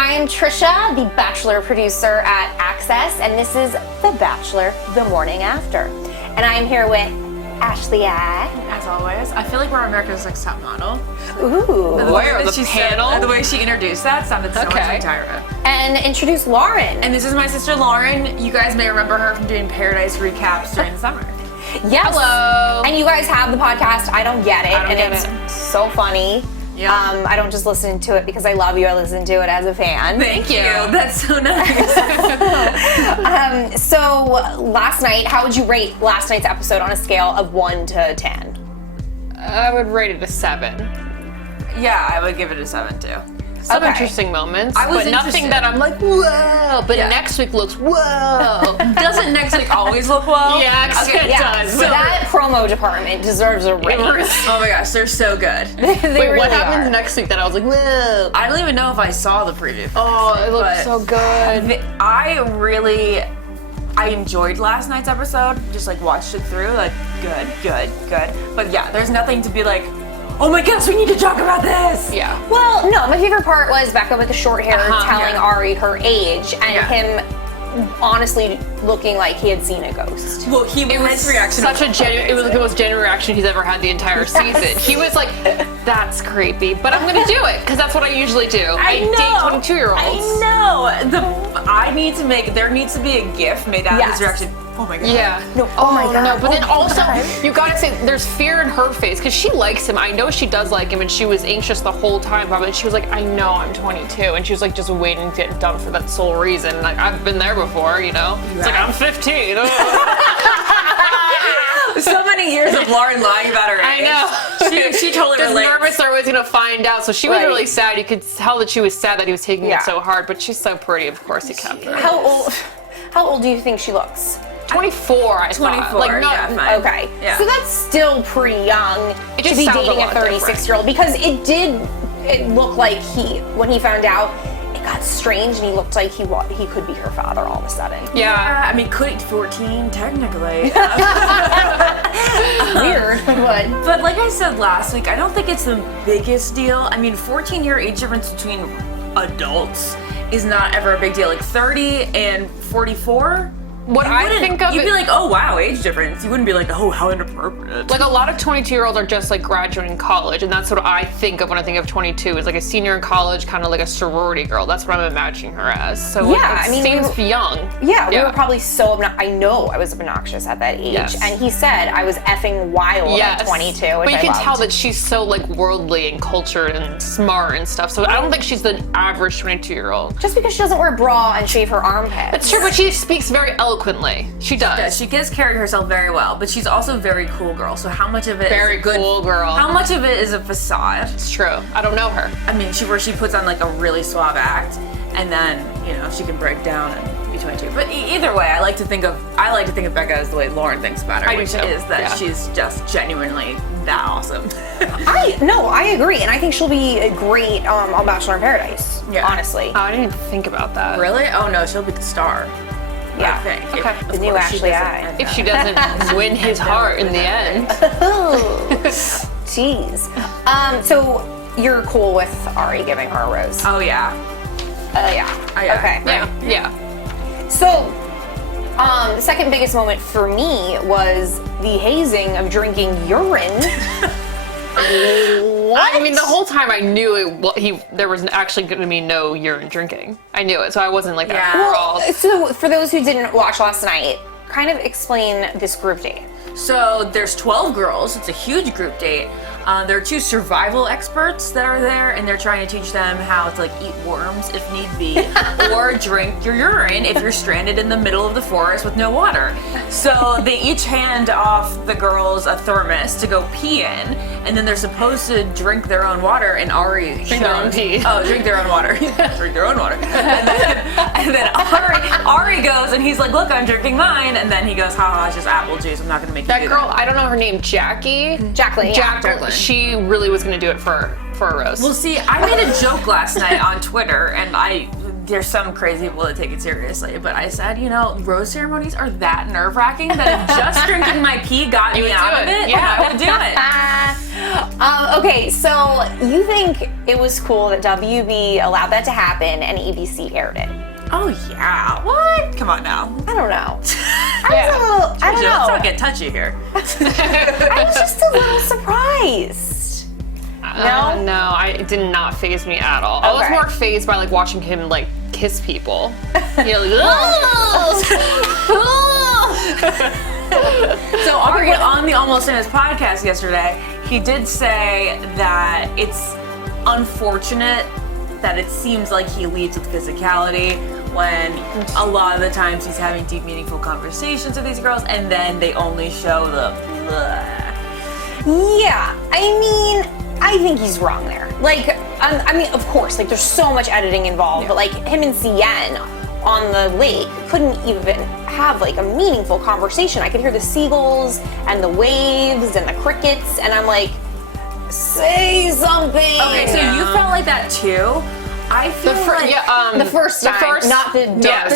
I am Trisha, the Bachelor producer at Access, and this is The Bachelor, The Morning After. And I am here with Ashley Iaconetti. As always, I feel like we're America's Next Top Model. Ooh. The panel? The way she introduced that sounded so much like Tyra. And introduce Lauren. And this is my sister Lauren. You guys may remember her from doing Paradise recaps during the summer. Yes. Hello. And you guys have the podcast, I Don't Get It. It's so funny. Yeah. I don't just listen to it because I love you. I listen to it as a fan. Thank you. That's so nice. So last night, how would you rate last night's episode on a scale of 1 to 10? I would rate it a 7. Yeah, I would give it a 7 too. Some interesting moments, but nothing that I'm like, whoa. But next week looks whoa. Doesn't next week always look well? Yeah, it does. So that promo department deserves a raise. Oh my gosh, they're so good. They Wait, really what happens are. next week that I was like, whoa? I don't even know if I saw the preview. Oh, it looks so good. I enjoyed last night's episode. Just like watched it through, like good. But yeah, there's nothing to be like, oh my gosh, we need to talk about this. Yeah. Well, no, my favorite part was Bekah with the short hair telling Arie her age and him honestly looking like he had seen a ghost. Well, his reaction such a genuine. It was like the most genuine reaction he's ever had the entire season. He was like, "That's creepy," but I'm gonna do it because that's what I usually do. I date 22-year-olds. I know. There needs to be a GIF made out of his reaction. Oh my god. Yeah. No, oh my god. No, but then also, you gotta say, there's fear in her face, because she likes him. I know she does like him, and she was anxious the whole time about it. She was like, I know I'm 22. And she was like, just waiting to get done for that sole reason. Like, I've been there before, you know? It's like, I'm 15. So many years of Lauren lying about her age. I know. She totally just relates. nervous they're always gonna find out. So she was really sad. You could tell that she was sad that he was taking it so hard, but she's so pretty, of course he kept her. How old do you think she looks? 24, I 24, thought. Like, not, fine. Okay. Yeah. So that's still pretty young to just be sounds dating a a lot 36-year-old because it looked like when he found out, it got strange and he looked like he could be her father all of a sudden. Yeah. I mean, could 14 technically. Weird, but like I said last week, I don't think it's the biggest deal. I mean, 14-year age difference between adults is not ever a big deal. Like 30 and 44. What I think of you'd be like, oh wow, age difference. You wouldn't be like, oh, how inappropriate. Like a lot of 22-year-olds are just like graduating college, and that's what I think of when I think of 22 is like a senior in college, kind of like a sorority girl. That's what I'm imagining her as. So it seems young. Yeah, we were probably so I know I was obnoxious at that age, and he said I was effing wild at 22. But you can tell that she's so like worldly and cultured and smart and stuff. So I don't think she's the average 22-year-old. Just because she doesn't wear a bra and shave her armpits. That's true, but she speaks very eloquently. She does. She does carry herself very well, but she's also a very cool girl. So how much of it very is good? Cool girl. How much of it is a facade? It's true. I don't know her. I mean, she puts on like a really suave act, and then she can break down and be 22. But either way, I like to think of Bekah as the way Lauren thinks about her, which is that she's just genuinely that awesome. I agree, and I think she'll be great on Bachelor in Paradise. Yeah. Honestly. I didn't even think about that. Really? Oh no, she'll be the star. Yeah. I think. Okay. The new Ashley Iaconetti. If she doesn't win his heart in the end. Oh, jeez. So you're cool with Arie giving her a rose? Oh yeah. Yeah. Okay. Yeah. So, the second biggest moment for me was the hazing of drinking urine. What? I mean, the whole time I knew there was actually going to be no urine drinking. I knew it, so I wasn't like that. Well, so for those who didn't watch last night, kind of explain this group date. So there's 12 girls. It's a huge group date. There are 2 survival experts that are there, and they're trying to teach them how to like eat worms if need be, or drink your urine if you're stranded in the middle of the forest with no water. So they each hand off the girls a thermos to go pee in, and then they're supposed to drink their own water. And Arie drink their own pee. Oh, drink their own water. Drink their own water. And then Arie goes and he's like, "Look, I'm drinking mine." And then he goes, "Ha ha, it's just apple juice. I'm not gonna make you do that." Girl, that. I don't know her name. Jacqueline. She really was going to do it for a rose. Well, see, I made a joke last night on Twitter, and there's some crazy people that take it seriously, but I said, rose ceremonies are that nerve-wracking that if just drinking my pee got me out of it, Yeah. I would do it. Okay, so you think it was cool that WB allowed that to happen and ABC aired it? Oh yeah, what? Come on now. I don't know. I don't Let's know. not get touchy here. I was just a little surprised. No? No, it did not faze me at all. I was Okay. more fazed by like watching him like kiss people. So Arie, on the Almost Famous podcast yesterday, he did say that it's unfortunate that it seems like he leads with physicality when a lot of the times he's having deep, meaningful conversations with these girls, and then they only show the Yeah, I think he's wrong there. Like, of course, like there's so much editing involved, but like him and CN on the lake couldn't even have like a meaningful conversation. I could hear the seagulls and the waves and the crickets, and I'm like, say something. Okay, so you felt like that too. I feel the first time, not the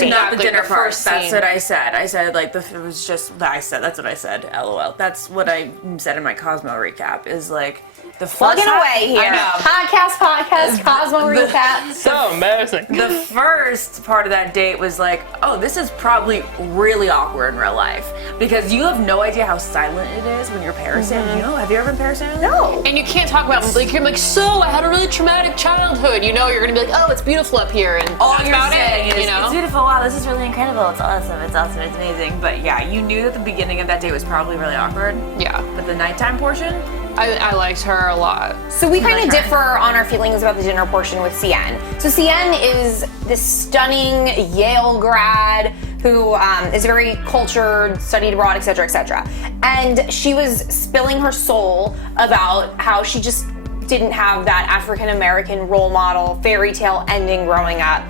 not the dinner part. first That's scene. what I said. I said it was just that's what I said. LOL. That's what I said in my Cosmo recap. Is like the first Plugging time- away here. I know. Podcast, Cosmo recap. So embarrassing. The first part of that date was like, oh, this is probably really awkward in real life because you have no idea how silent it is when you're parasailing. Have you ever been parasailing? No. And you can't talk about like you're like, so I had a really traumatic childhood. You're gonna be like, oh, it's beautiful up here, and All that's you're about saying it. is, it's beautiful. Wow, this is really incredible. It's awesome. It's amazing. But yeah, you knew that the beginning of that date was probably really awkward. Yeah, But the nighttime portion, I liked her a lot. So we kind of differ on our feelings about the dinner portion with CN. So CN is this stunning Yale grad who is very cultured, studied abroad, etc., etc. And she was spilling her soul about how she just didn't have that African-American role model fairy tale ending growing up.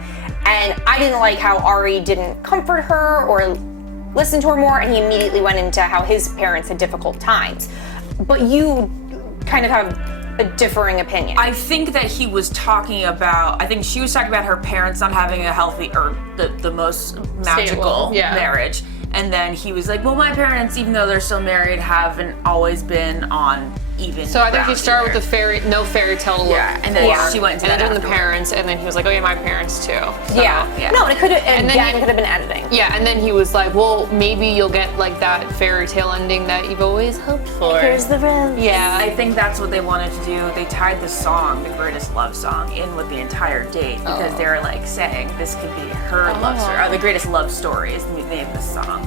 And I didn't like how Arie didn't comfort her or listen to her more, and he immediately went into how his parents had difficult times. But you kind of have a differing opinion. I think that he was talking about, I think she was talking about her parents not having a healthy or the most magical Stable, yeah. marriage. And then he was like, well, my parents, even though they're still married, haven't always been on even So I think he ground started either. with the no fairy tale look. Yeah, and then she went into and that then the afterward. parents, and then he was like, oh yeah, my parents too. So, yeah. No, and it could have, And then again, he- could have been editing. Yeah, and then he was like, well, maybe you'll get like that fairy tale ending that you've always hoped for. Here's the rose. Yeah. I think that's what they wanted to do. They tied the song, the greatest love song, in with the entire date because they were like saying this could be her love story, or the greatest love story is the name of the song.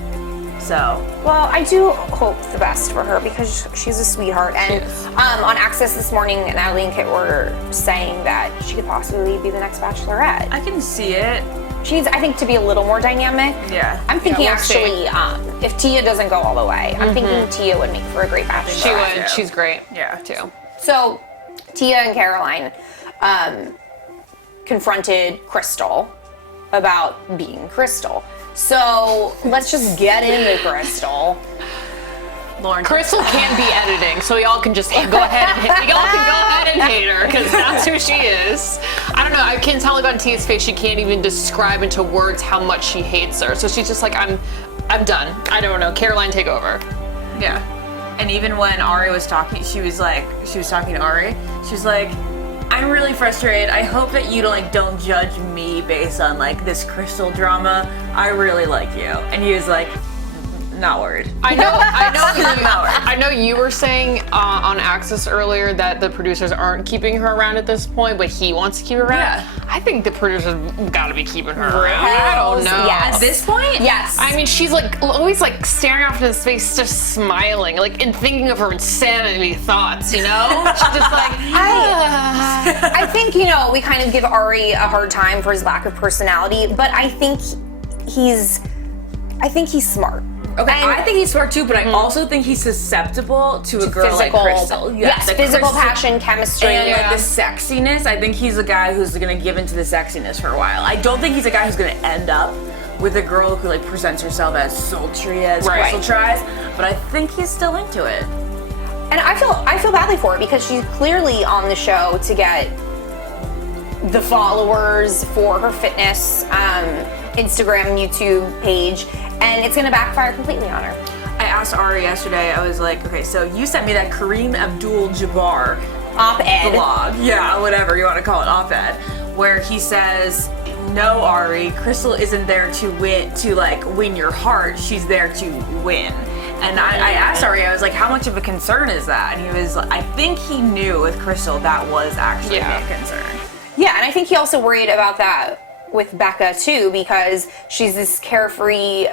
So, Well, I do hope the best for her because she's a sweetheart. And on Access this morning, Natalie and Kit were saying that she could possibly be the next Bachelorette. I can see it. She's, I think, to be a little more dynamic. Yeah. I'm thinking we'll see. actually, if Tia doesn't go all the way, I'm thinking Tia would make for a great Bachelorette. She would. too. She's great. Yeah. Too. So, Tia and Caroline confronted Crystal about being Crystal. So, let's just get into Crystal. Lauren. Crystal can be editing, so y'all can just go ahead and hate her because that's who she is. I don't know. I can tell like on Tia's face, she can't even describe into words how much she hates her. So she's just like, I'm done. I don't know. Caroline, take over. Yeah. And even when Arie was talking, she was talking to Arie. She was like, I'm really frustrated. I hope that you don't judge me based on like this Crystal drama. I really like you. And he was like, not worried. I know you were saying on Access earlier that the producers aren't keeping her around at this point, but he wants to keep her around. Yeah. I think the producers gotta be keeping her around. I don't know. Yes. At this point? Yes. I mean, she's like always like staring off into space, just smiling, like and thinking of her insanity thoughts. She's just like, I think, we kind of give Arie a hard time for his lack of personality, but I think he's smart. Okay, And- I think he's smart too, but I also think he's susceptible to a girl like Crystal. Yes, like physical Crystal- passion, chemistry. And like the sexiness, I think he's a guy who's gonna give into the sexiness for a while. I don't think he's a guy who's gonna end up with a girl who like presents herself as sultry as Right. Crystal tries, but I think he's still into it. And I feel badly for her because she's clearly on the show to get the followers for her fitness Instagram and YouTube page, and it's gonna backfire completely on her. I asked Arie yesterday, I was like, okay, so you sent me that Kareem Abdul-Jabbar Op-ed. blog, yeah, whatever you want to call it, op-ed, where he says, no, Arie, Crystal isn't there to win your heart, she's there to win. And I asked Arie, I was like, how much of a concern is that? And he was like, I think he knew with Crystal that was actually a big concern. Yeah, and I think he also worried about that with Bekah too, because she's this carefree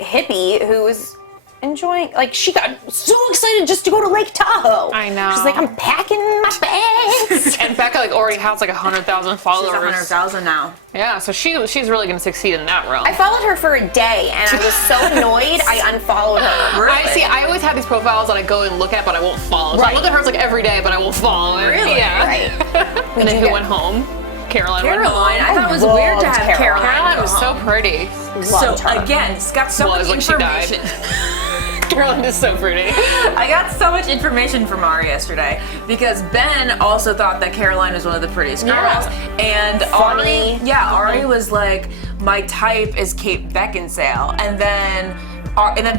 hippie who's enjoying, like, she got so excited just to go to Lake Tahoe. I know. She's like, I'm packing my bags. And Bekah like already has like 100,000 followers. She's 100,000 now. Yeah, so she's really gonna succeed in that realm. I followed her for a day and I was so annoyed I unfollowed her. Really? I always have these profiles that I go and look at, but I won't follow. So I Right. look at hers like every day, but I won't follow it. Really? Yeah. Right. And then who went home? Caroline went Caroline, home. I thought it was loved weird to have Caroline. Caroline go was so home. pretty. Loved So her. again, it's got so Well, it much was like she died. information. Caroline is so pretty. I got so much information from Arie yesterday because Ben also thought that Caroline was one of the prettiest girls. Yeah. And Funny. Arie was like, my type is Kate Beckinsale. And then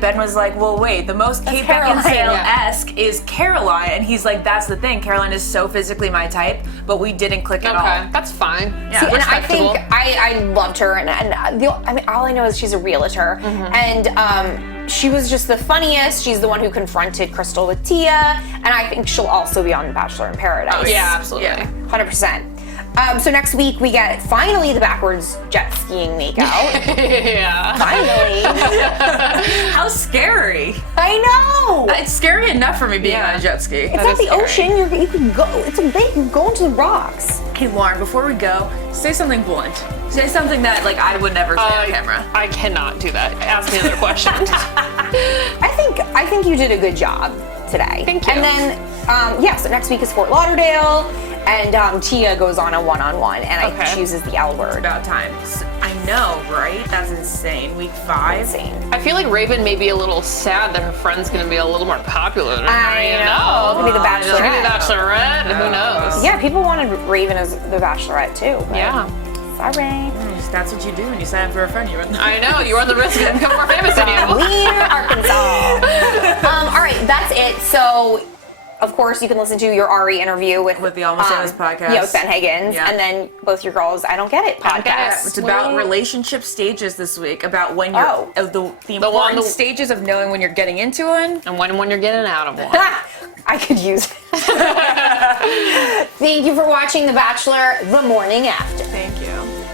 Ben was like, well, wait, the most Kate Caroline. Beckinsale-esque is Caroline. And he's like, that's the thing. Caroline is so physically my type, but we didn't click at all. Okay, that's fine. Yeah, See, and I respectable. think I loved her, and I mean, all I know is she's a realtor, and she was just the funniest. She's the one who confronted Crystal with Tia, and I think she'll also be on Bachelor in Paradise. Yeah, absolutely. Yeah. 100%. So next week we get finally the backwards jet skiing makeout. Yeah. Finally. How scary. I know. It's scary enough for me being Yeah. on a jet ski. It's not is the scary. ocean. You can go. It's a lake. You can go into the rocks. Hey Lauren, before we go, say something blunt. Say something that like I would never say on camera. I cannot do that. Ask me another question. I think you did a good job today. Thank you. And then, so next week is Fort Lauderdale, and Tia goes on a one-on-one, and I Okay. chooses the L word. About time. I know, right? That's insane. Week 5. Insane. I feel like Raven may be a little sad that her friend's gonna be a little more popular than her. I you know. Maybe the Maybe the Bachelorette. Bachelorette. Who knows? Yeah, people wanted Raven as the Bachelorette too. But Yeah. Sorry. That's what you do when you sign up for a friend. You run I know. You run the risk of becoming more famous than you. We're Arkansas. All right, that's it. So, of course, you can listen to your Arie interview with the Almost Famous podcast. Yeah, with Ben Higgins, Yeah. and then both your girls. I don't get it podcast. It's about relationship stages this week. About when Oh. you're the important one- stages of knowing when you're getting into one. And when you're getting out of one. I could use it. Thank you for watching The Bachelor the morning after. Thank you.